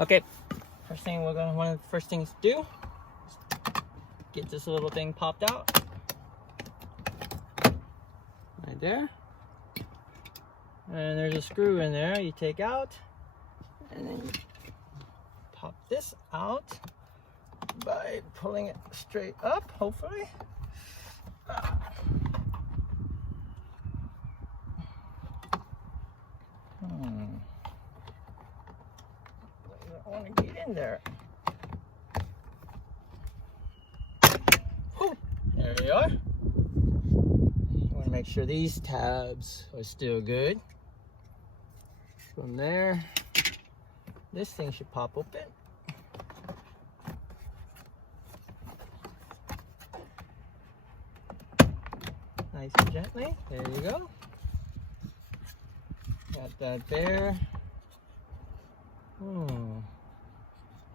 Okay, one of the first things to do is get this little thing popped out. Right there. And there's a screw in there you take out. And then you pop this out by pulling it straight up, hopefully. I don't want to get in there. Whew. There you are. You want to make sure these tabs are still good. From there, this thing should pop open. Nice and gently. There you go. Got that there.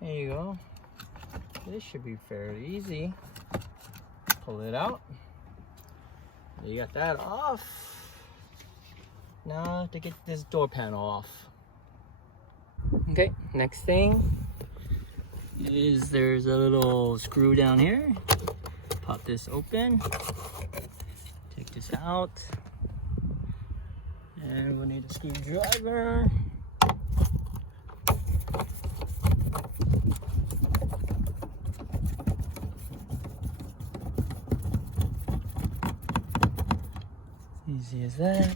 There you go. This should be fairly easy. Pull it out. You got that off. Now to get this door panel off. Okay, next thing is there's a little screw down here. Pop this open. Take this out. And we'll need a screwdriver. Easy as that.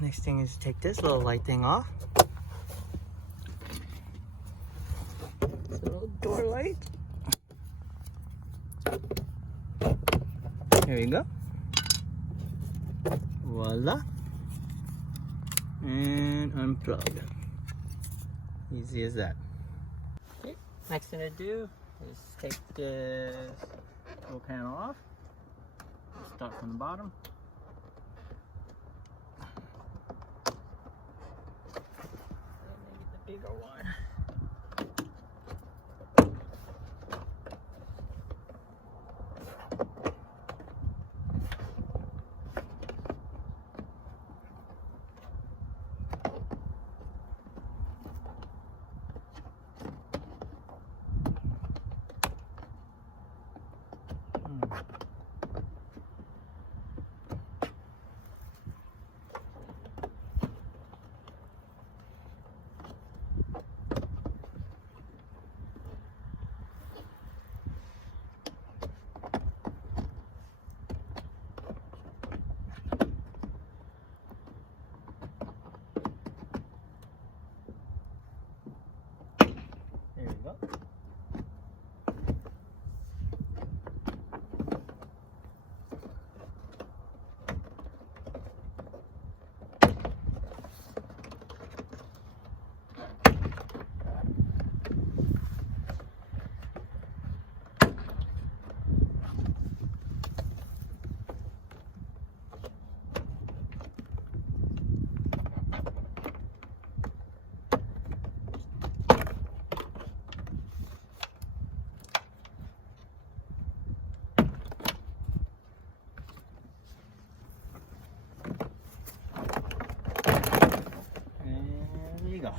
Next thing is to take this little light thing off. This little door light. There you go. Voila. And unplug. Easy as that. Okay, next thing to do is take this door panel off. Start from the bottom. Get the bigger one. There you go. Go.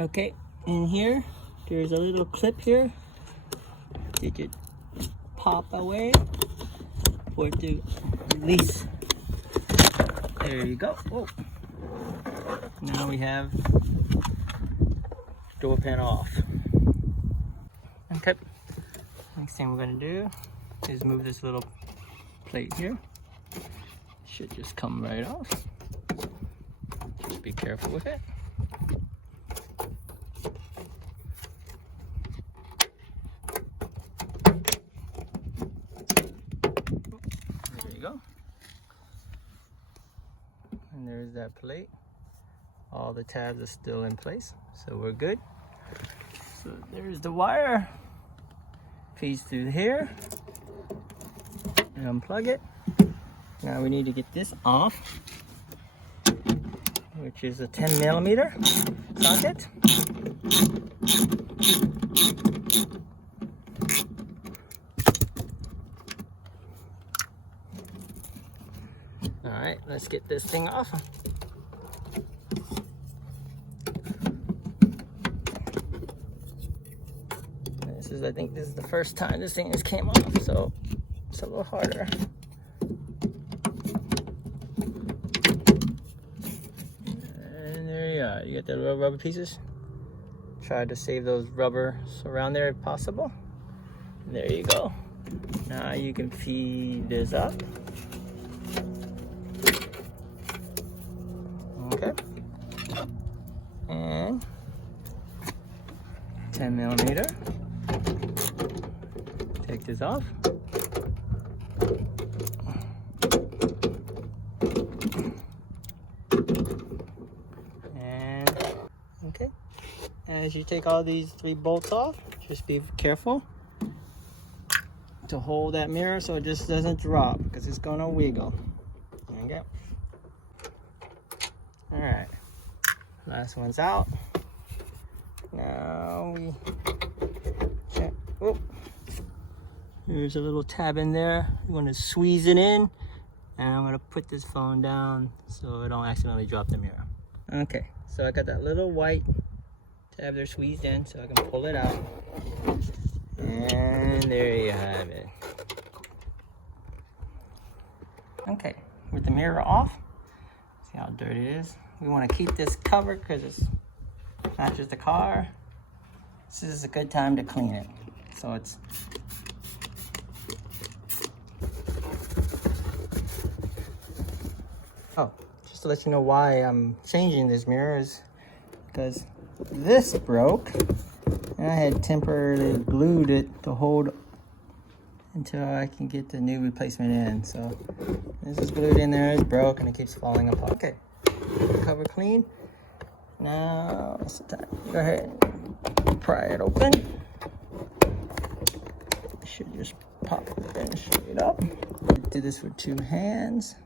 Okay, in here, there's a little clip here. You could pop away for it to release. There you go. Oh. Now we have door panel off. Okay, next thing we're gonna do is move this little plate here. Should just come right off. Just be careful with it. There you go. And there's that plate. All the tabs are still in place, so we're good. So there's the wire. Feeds through here. And unplug it. Now we need to get this off, which is a 10mm socket. right, let's get this thing off. I think this is the first time this thing has came off, so it's a little harder. And there you are. You get the little rubber pieces. Try to save those rubbers around there if possible. And there you go. Now you can feed this up. Okay. And 10mm. Take this off. And okay. As you take all these 3 bolts off, just be careful to hold that mirror so it just doesn't drop, because it's gonna wiggle. Okay. All right. Last one's out. Now we check. Oh. There's a little tab in there. You want to squeeze it in, and I'm going to put this phone down so I don't accidentally drop the mirror. Okay, so I got that little white tab there squeezed in, so I can pull it out. And there you have it. Okay, with the mirror off, see how dirty it is? We want to keep this covered because it matches the car. This is a good time to clean it. So it's just to let you know why I'm changing this mirror is because this broke and I had temporarily glued it to hold until I can get the new replacement in. So this is glued in there, it's broke and it keeps falling apart. Okay, cover clean. Now it's the time. Go ahead and pry it open. It should just pop open straight up. Do this with 2 hands.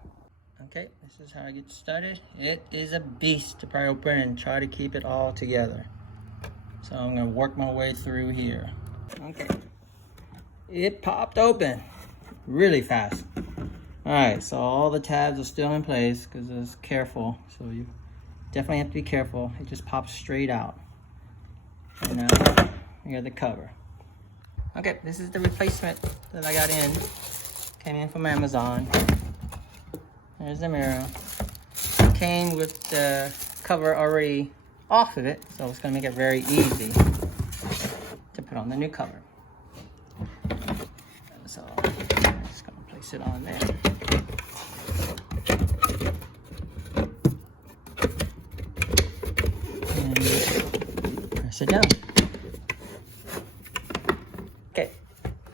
Okay, this is how I get started. It is a beast to pry open and try to keep it all together. So I'm gonna work my way through here. Okay, it popped open really fast. All right, so all the tabs are still in place because it's careful. So you definitely have to be careful. It just pops straight out. And now you got the cover. Okay, this is the replacement that I got in. Came in from Amazon. There's the mirror. Came with the cover already off of it, so it's gonna make it very easy to put on the new cover. So I'm just gonna place it on there. And press it down. Okay,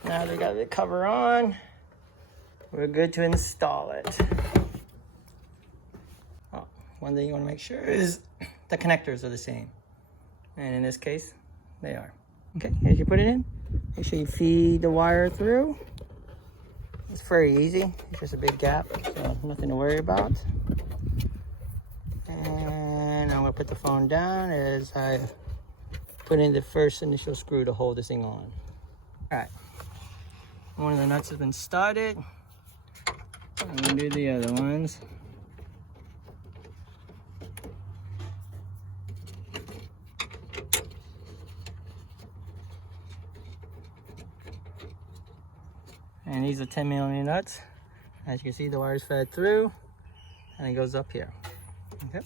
now they got the cover on. We're good to install it. Oh, one thing you want to make sure is the connectors are the same. And in this case, they are. Okay, as you put it in, make sure you feed the wire through. It's very easy. It's just a big gap, so nothing to worry about. And I'm going to put the phone down as I put in the first initial screw to hold this thing on. All right, one of the nuts has been started. I'm going to do the other ones. And these are 10mm nuts. As you can see, the wire's fed through and it goes up here. Okay.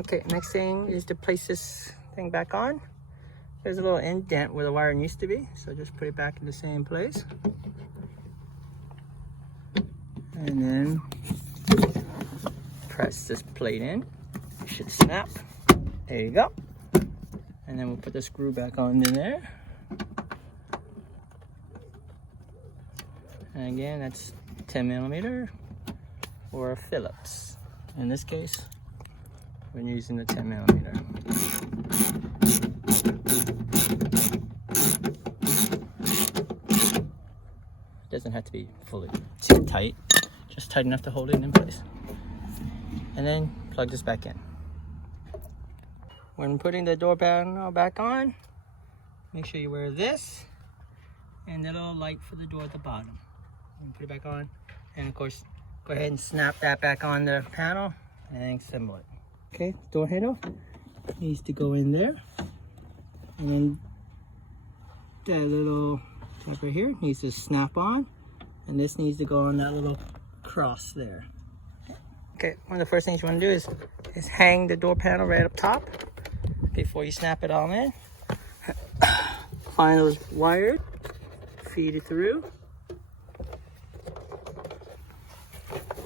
Okay, next thing is to place this thing back on. There's a little indent where the wiring used to be, so just put it back in the same place. And then press this plate in. It should snap. There you go. And then we'll put the screw back on in there. And again, that's 10mm or a Phillips. In this case, we're using the 10mm. It doesn't have to be fully too tight, just tight enough to hold it in place. And then plug this back in. When putting the door panel back on, make sure you wear this and the little light for the door at the bottom. And put it back on, and of course Go ahead and snap that back on the panel and assemble it. Okay, door handle needs to go in there. And then that little tab right here needs to snap on. And this needs to go on that little cross there. Okay, one of the first things you want to do is hang the door panel right up top before you snap it all in. Find those wires, feed it through.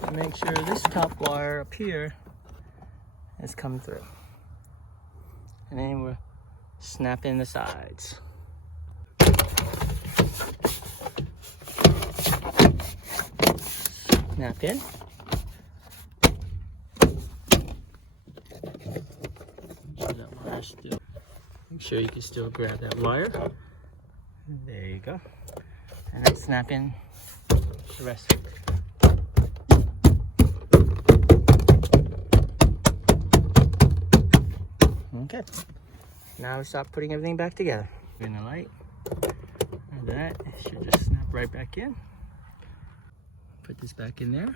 And make sure this top wire up here is coming through. And then we'll snap in the sides. Snap in. Make sure you can still grab that wire. There you go. And then snap in the rest of it. Okay. Now we start putting everything back together. In the light. And that should just snap right back in. Put this back in there.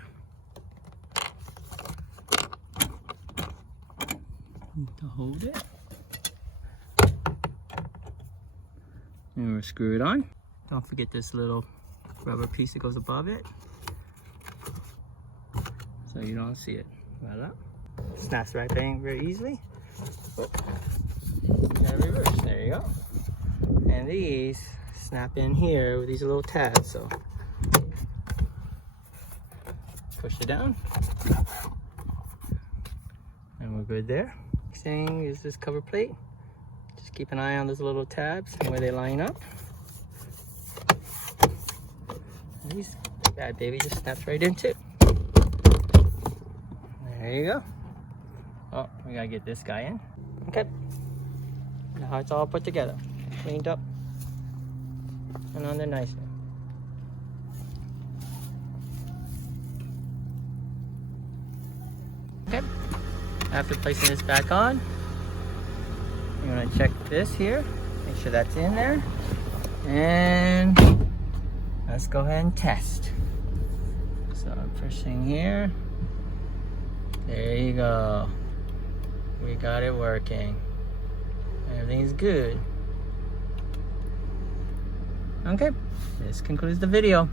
To hold it. And we'll screw it on. Don't forget this little rubber piece that goes above it, so you don't see it. Voila. Snaps right in very easily. Oh. And reverse. There you go. And these snap in here with these little tabs. So push it down, and we're good there. Next thing is this cover plate. Just keep an eye on those little tabs and where they line up. And these bad baby just snaps right in too. There you go. Oh, we gotta get this guy in. Okay. Now it's all put together, cleaned up, and on there nicely. Okay. After placing this back on, you're gonna check this here, make sure that's in there, and let's go ahead and test. So first thing here, there you go. We got it working. Everything's good. Okay, this concludes the video.